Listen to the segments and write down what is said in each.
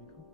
cool.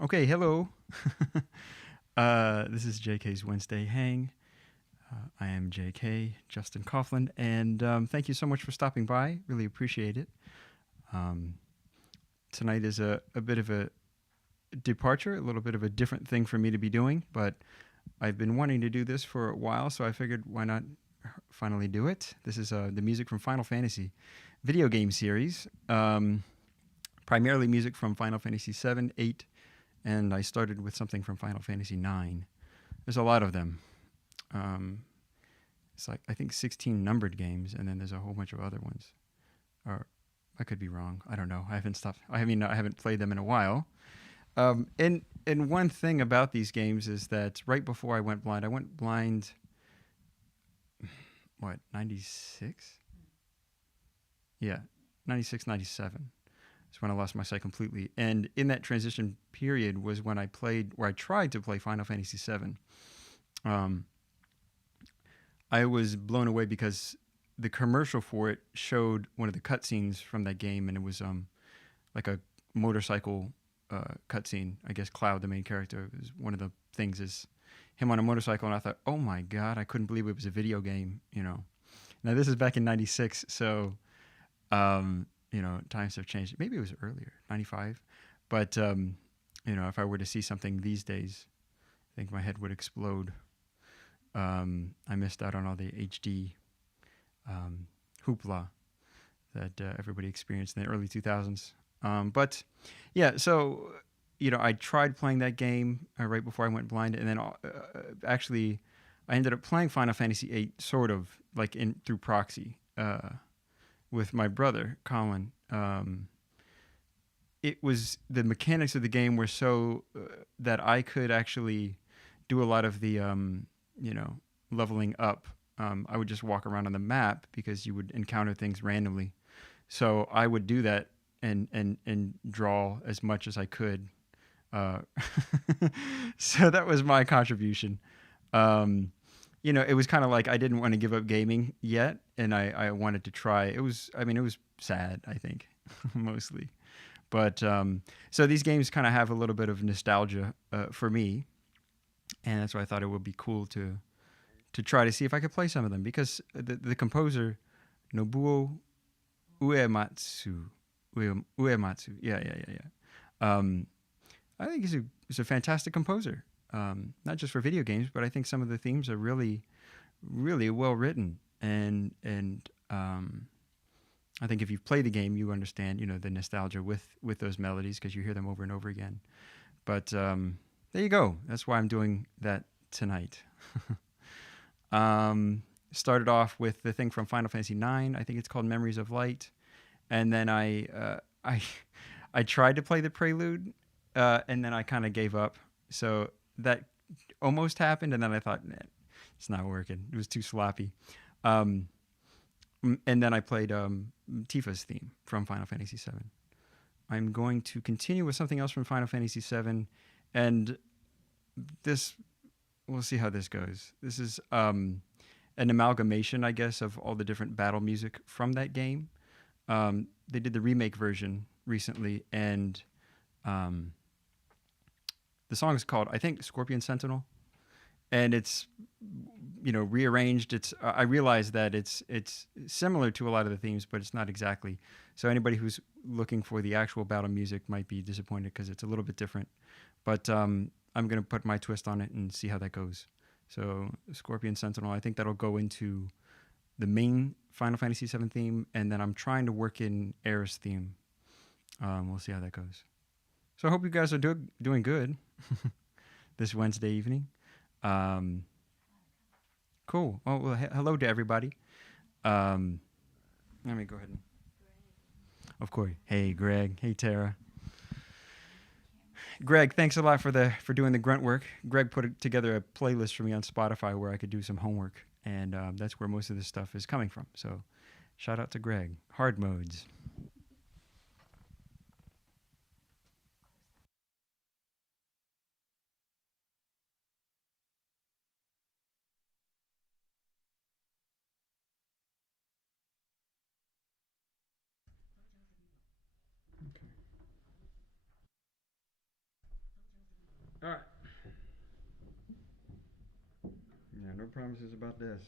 Okay, hello. This is JK's Wednesday Hang. I am JK, Justin Kauflin, and thank you so much for stopping by. Really appreciate it. Um, Tonight is a bit of a departure, a little bit of a different thing for me to be doing, but I've been wanting to do this for a while, so I figured why not finally do it. This is the music from Final Fantasy video game series, primarily music from Final Fantasy 7, 8, and I started with something from Final Fantasy 9. There's a lot of them. It's like I think 16 numbered games, and then there's a whole bunch of other ones. Or I could be wrong. I don't know. I haven't stopped. I mean, I haven't played them in a while. And one thing about these games is that right before I went blind. What, 96? Yeah, 96, 97. That's when I lost my sight completely. And in that transition period was when I tried to play Final Fantasy 7. I was blown away because the commercial for it showed one of the cutscenes from that game, and it was like a motorcycle cutscene. I guess Cloud, the main character, is one of the things is him on a motorcycle, and I thought, oh my god, I couldn't believe it was a video game. Now this is back in '96, so times have changed. Maybe it was earlier, '95, but if I were to see something these days, I think my head would explode. I missed out on all the HD hoopla that everybody experienced in the early 2000s. But yeah, so I tried playing that game right before I went blind, and then actually I ended up playing Final Fantasy VIII sort of like through proxy with my brother Colin. It was the mechanics of the game were so that I could actually do a lot of the leveling up. I would just walk around on the map because you would encounter things randomly. So I would do that and draw as much as I could. So that was my contribution. It was kind of like I didn't want to give up gaming yet, and I wanted to try. It was sad, I think, mostly. But so these games kind of have a little bit of nostalgia for me, and that's why I thought it would be cool to try to see if I could play some of them, because the composer Nobuo Uematsu, yeah. I think he's a fantastic composer, not just for video games, but I think some of the themes are really, really well written, and I think if you've played the game, you understand the nostalgia with those melodies because you hear them over and over again. But there you go. That's why I'm doing that tonight. Started off with the thing from Final Fantasy 9. I think it's called Memories of Light, and then I tried to play the prelude, and then I kind of gave up. So that almost happened, and then I thought, nah, it's not working. It was too sloppy. And then I played Tifa's theme from Final Fantasy 7. I'm going to continue with something else from Final Fantasy 7, and this, we'll see how this goes. This is an amalgamation, I guess, of all the different battle music from that game. They did the remake version recently, and the song is called, I think, Scorpion Sentinel, and it's rearranged. It's I realize that it's similar to a lot of the themes, but it's not exactly. So anybody who's looking for the actual battle music might be disappointed because it's a little bit different. But I'm going to put my twist on it and see how that goes. So Scorpion Sentinel, I think that'll go into the main Final Fantasy VII theme, and then I'm trying to work in Aerith's theme. We'll see how that goes. So I hope you guys are doing good this Wednesday evening. Cool. Oh, well, hello to everybody. Let me go ahead and... Of course. Hey, Greg. Hey, Tara. Greg, thanks a lot for doing the grunt work. Greg put together a playlist for me on Spotify where I could do some homework, and that's where most of this stuff is coming from. So shout out to Greg. Hard modes. All right. Yeah, no promises about this.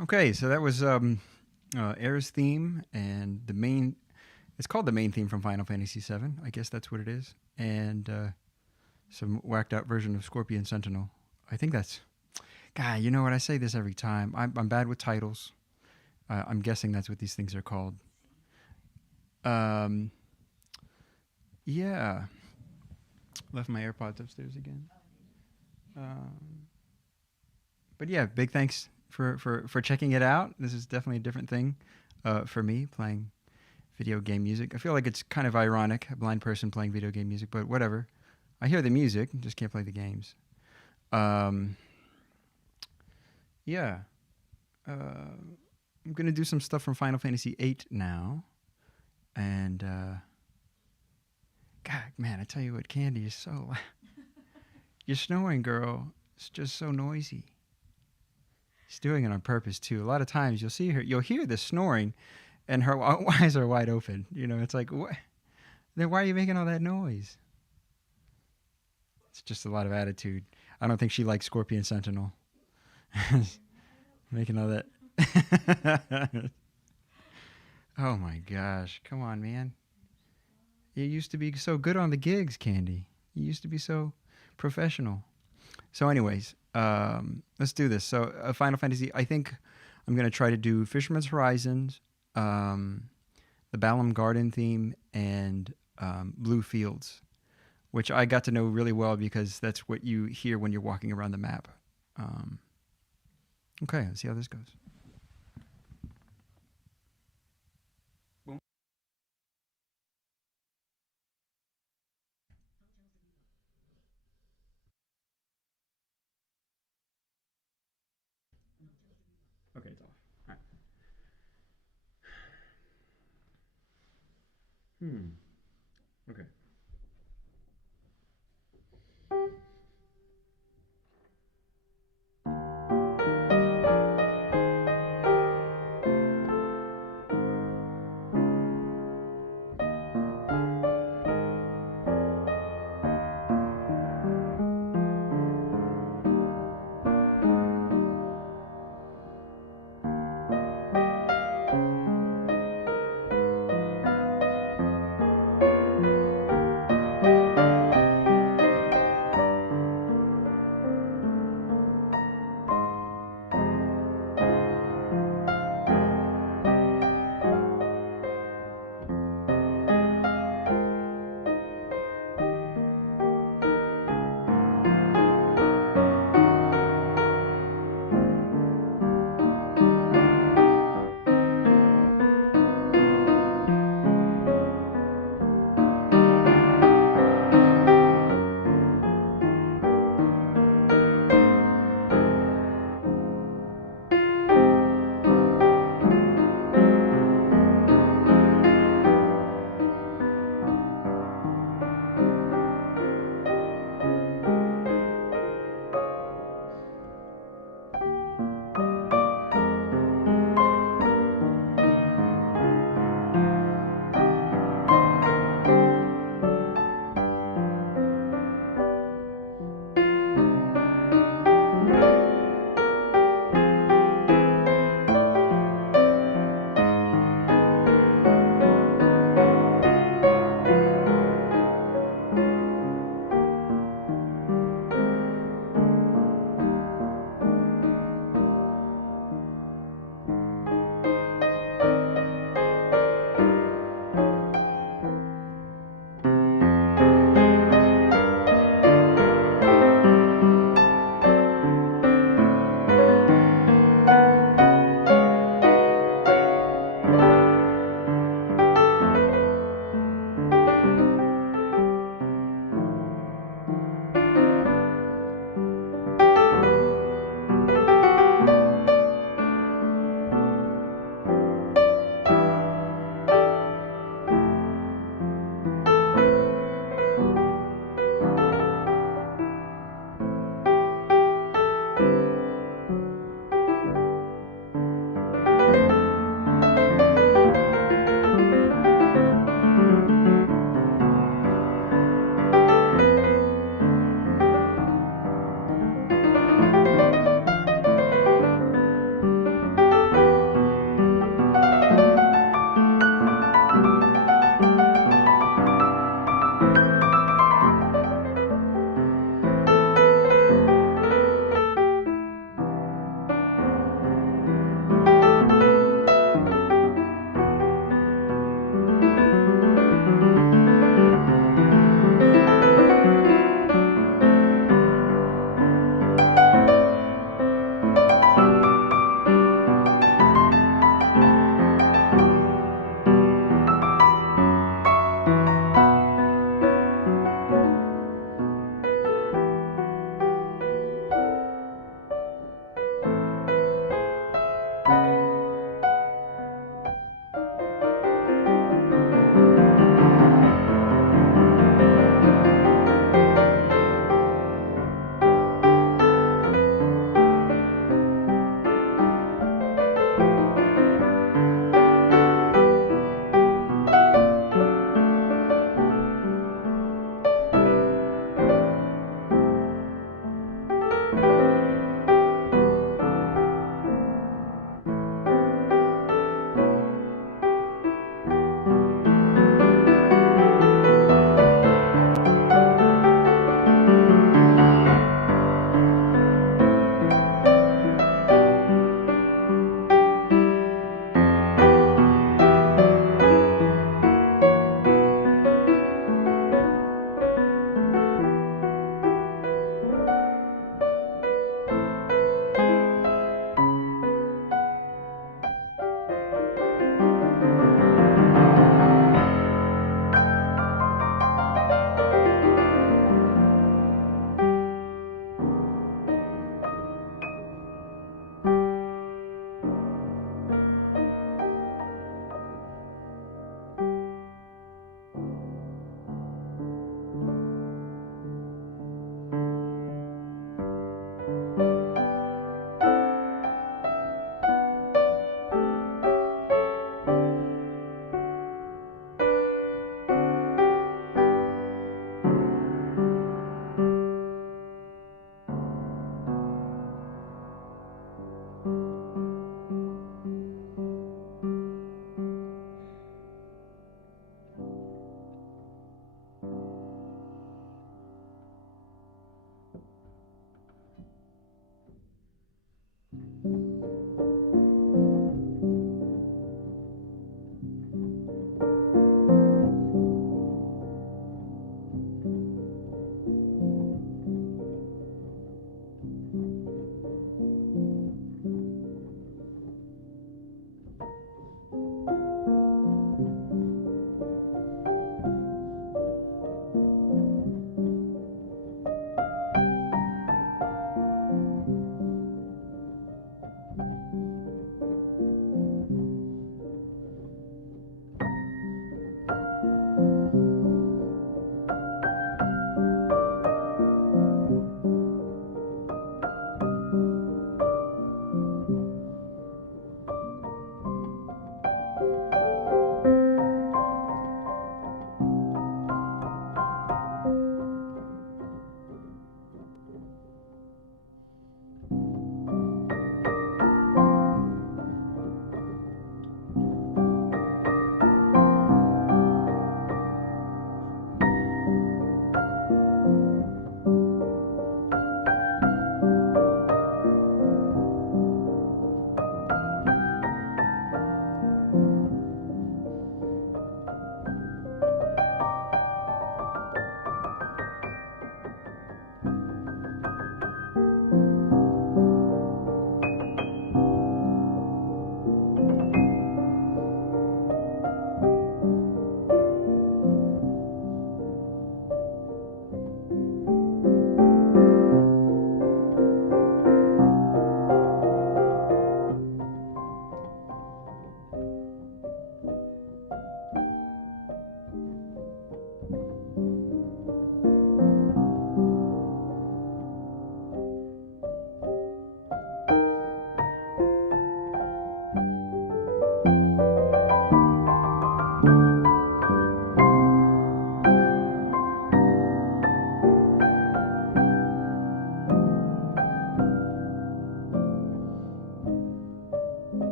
Okay, so that was Aerith's theme, and the main. It's called the main theme from Final Fantasy VII. I guess that's what it is, and some whacked out version of Scorpion Sentinel. I think that's. God, you know what? I say this every time. I'm bad with titles. I'm guessing that's what these things are called. Um, yeah. Left my AirPods upstairs again. Um, but yeah, big thanks for checking it out. This is definitely a different thing for me playing video game music. I feel like it's kind of ironic, a blind person playing video game music, but whatever. I hear the music, just can't play the games. Um, yeah. I'm going to do some stuff from Final Fantasy VIII now. And, God, man, I tell you what, Candy is so. You're snoring, girl. It's just so noisy. She's doing it on purpose, too. A lot of times you'll hear the snoring, and her eyes are wide open. You know, it's like, what? Then why are you making all that noise? It's just a lot of attitude. I don't think she likes Scorpion Sentinel. Making all that. Oh my gosh. Come on, man. You used to be so good on the gigs, Candy. You used to be so professional. So, anyways, let's do this. So, Final Fantasy, I think I'm going to try to do Fisherman's Horizons, the Balamb Garden theme, and Blue Fields, which I got to know really well because that's what you hear when you're walking around the map. Okay, let's see how this goes. Okay, it's off. All right. Okay.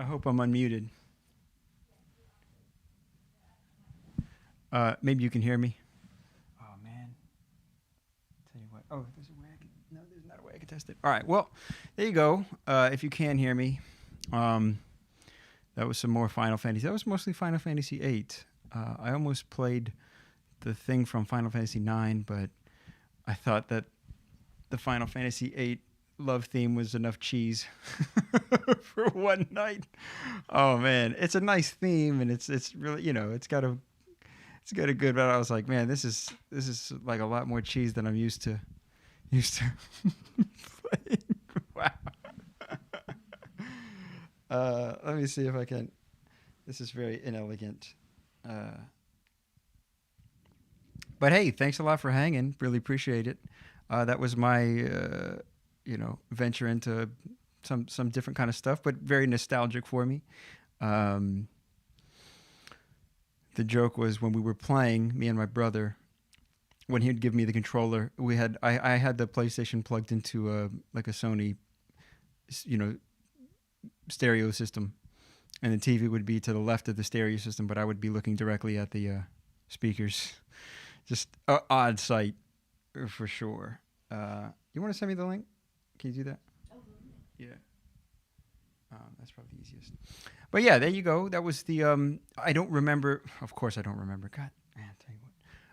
I hope I'm unmuted. Maybe you can hear me. Oh man. Tell you what. Oh, there's a way I can. No, there's not a way I can test it. All right. Well, there you go. If you can hear me, that was some more Final Fantasy. That was mostly Final Fantasy VIII. I almost played the thing from Final Fantasy IX, but I thought that the Final Fantasy VIII love theme was enough cheese for one night. Oh man, it's a nice theme, and it's really, it's got a good. But I was like, man, this is like a lot more cheese than I'm used to playing. Wow. Let me see if I can. This is very inelegant. But hey, thanks a lot for hanging. Really appreciate it. That was my, venture into some different kind of stuff, but very nostalgic for me. Um, the joke was when we were playing, me and my brother, when he'd give me the controller, I had the PlayStation plugged into like a Sony, you know, stereo system, and the TV would be to the left of the stereo system, but I would be looking directly at the speakers. Just an odd sight for sure. You want to send me the link? Can you do that? Yeah. That's probably the easiest. But yeah, there you go. That was the. I don't remember. Of course, I don't remember. God, man, tell you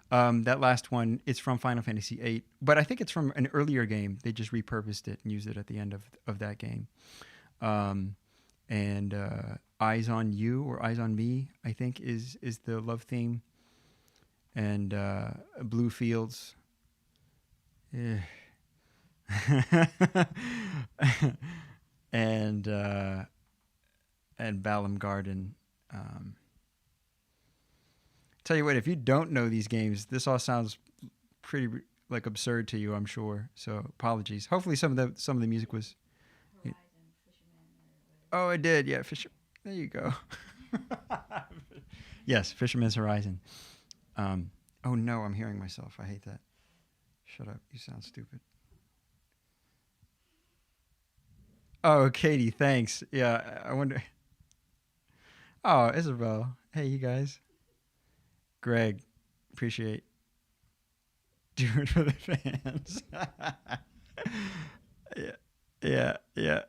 what. That last one, it's from Final Fantasy VIII, but I think it's from an earlier game. They just repurposed it and used it at the end of that game. And Eyes on You or Eyes on Me, I think, is the love theme. And Blue Fields. Yeah. and Balamb Garden. Tell you what, if you don't know these games, this all sounds pretty like absurd to you, I'm sure. So apologies. Hopefully some of the music was. Horizon, Fisherman, Oh, it did. Yeah, Fisher. There you go. Yes, Fisherman's Horizon. Oh no, I'm hearing myself. I hate that. Shut up. You sound stupid. Oh, Katie, thanks. Yeah, I wonder. Oh, Isabel. Hey, you guys. Greg, appreciate. Do it for the fans. Yeah, yeah, yeah.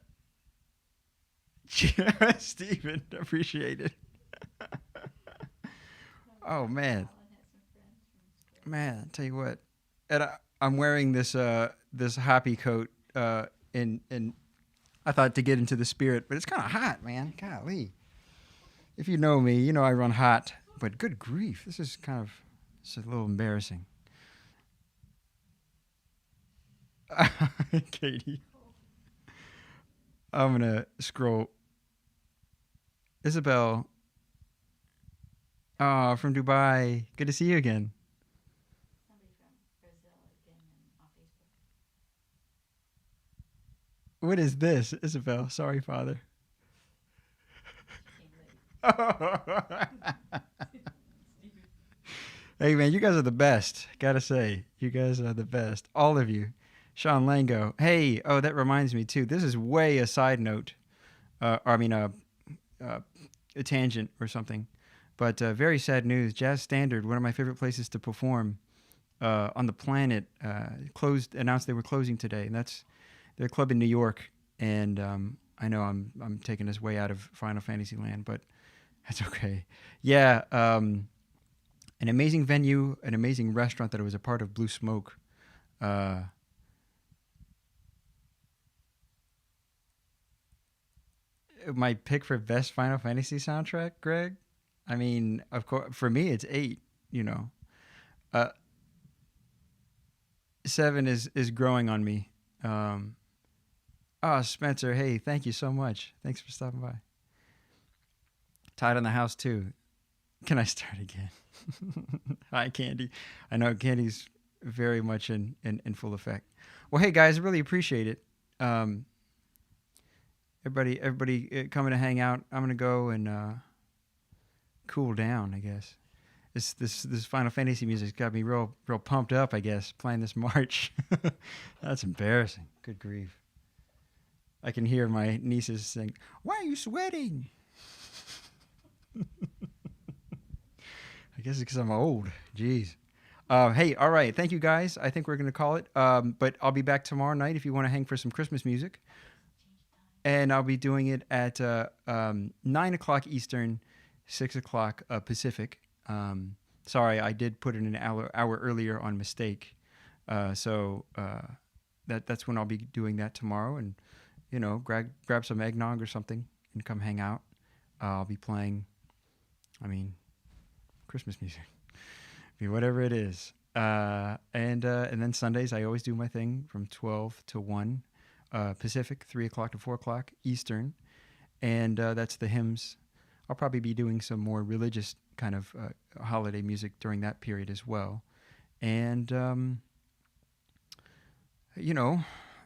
Steven, appreciate it. Oh man, Colin has some friends from school. man. Tell you what, and I'm wearing this happy coat in I thought to get into the spirit, but it's kind of hot, man. Golly. If you know me, you know I run hot. But good grief, it's a little embarrassing. Katie, I'm gonna scroll. Isabel, from Dubai. Good to see you again. Somebody from Brazil again on Facebook. What is this, Isabel? Sorry, Father. She came late. Hey, man, you guys are the best. Gotta say, you guys are the best. All of you. Sean Lango. Hey, oh, that reminds me, too. This is way a side note. Or, I mean, a tangent or something. But very sad news. Jazz Standard, one of my favorite places to perform on the planet, announced they were closing today. And that's their club in New York. And I know I'm taking this way out of Final Fantasy land, but that's okay. Yeah, an amazing venue, an amazing restaurant that was a part of Blue Smoke. My pick for best Final Fantasy soundtrack, Greg. I mean, of course, for me, it's 8. You know, uh, 7 is growing on me. Um, Spencer, hey, thank you so much. Thanks for stopping by. Tied on the house too. Can I start again? Hi, Candy. I know Candy's very much in full effect. Well, hey guys, I really appreciate it. Um, everybody coming to hang out. I'm gonna go and cool down, I guess. This Final Fantasy music's got me real pumped up, I guess, playing this march. That's embarrassing. Good grief. I can hear my nieces saying, "Why are you sweating?" I guess it's because I'm old. Jeez. Hey, all right. Thank you guys. I think we're going to call it. But I'll be back tomorrow night if you want to hang for some Christmas music. And I'll be doing it at 9 o'clock Eastern, 6 o'clock Pacific. Sorry, I did put it an hour earlier on mistake. That's when I'll be doing that tomorrow. And, grab some eggnog or something and come hang out. I'll be playing, I mean, Christmas music. Be whatever it is. And then Sundays, I always do my thing from 12 to 1 Pacific, 3 o'clock to 4 o'clock Eastern. And that's the hymns. I'll probably be doing some more religious kind of holiday music during that period as well. And,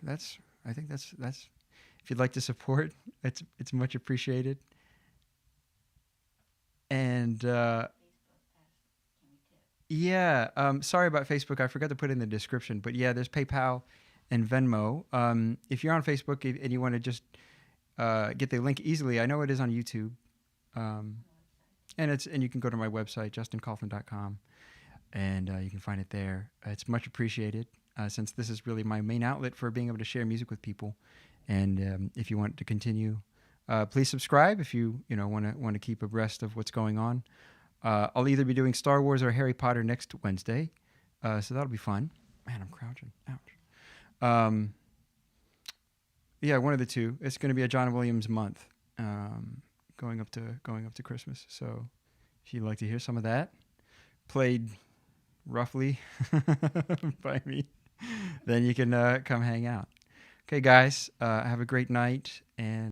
that's, I think that's, if you'd like to support, it's much appreciated. And, yeah, sorry about Facebook. I forgot to put it in the description, but yeah, there's PayPal and Venmo. If you're on Facebook and you want to just get the link easily, I know it is on YouTube, um, and you can go to my website justinkauflin.com, and you can find it there. It's much appreciated since this is really my main outlet for being able to share music with people. And if you want to continue, please subscribe if you want to keep abreast of what's going on. I'll either be doing Star Wars or Harry Potter next Wednesday, so that'll be fun. Man, I'm crouching. Ouch. Um, yeah, one of the two. It's going to be a John Williams month, going up to Christmas. So, if you'd like to hear some of that, played roughly by me, then you can come hang out. Okay, guys, have a great night and.